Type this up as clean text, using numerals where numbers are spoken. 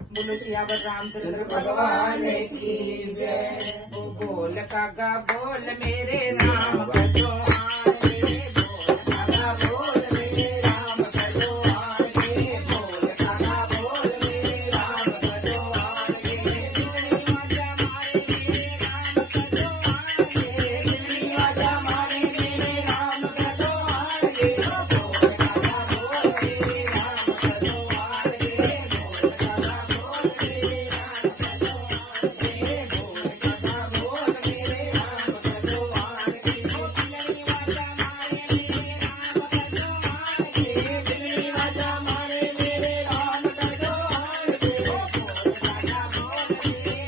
बोलो सियावर रामचंद्र भगवान की जय। बोल काका बोल मेरे राम भगवान बोल मेरे राम भगवान के, बोल काका बोल मेरे राम भगवान के, दिल्ली वाजा मारे मेरे राम भगवान के, बोल काका बोल मेरे राम भगवान के, बोल काका बोल मेरे राम भगवान के, बोल काका बोल मेरे राम भगवान के, दिल्ली वाजा मारे मेरे राम भगवान के, बोल काका बोल मेरे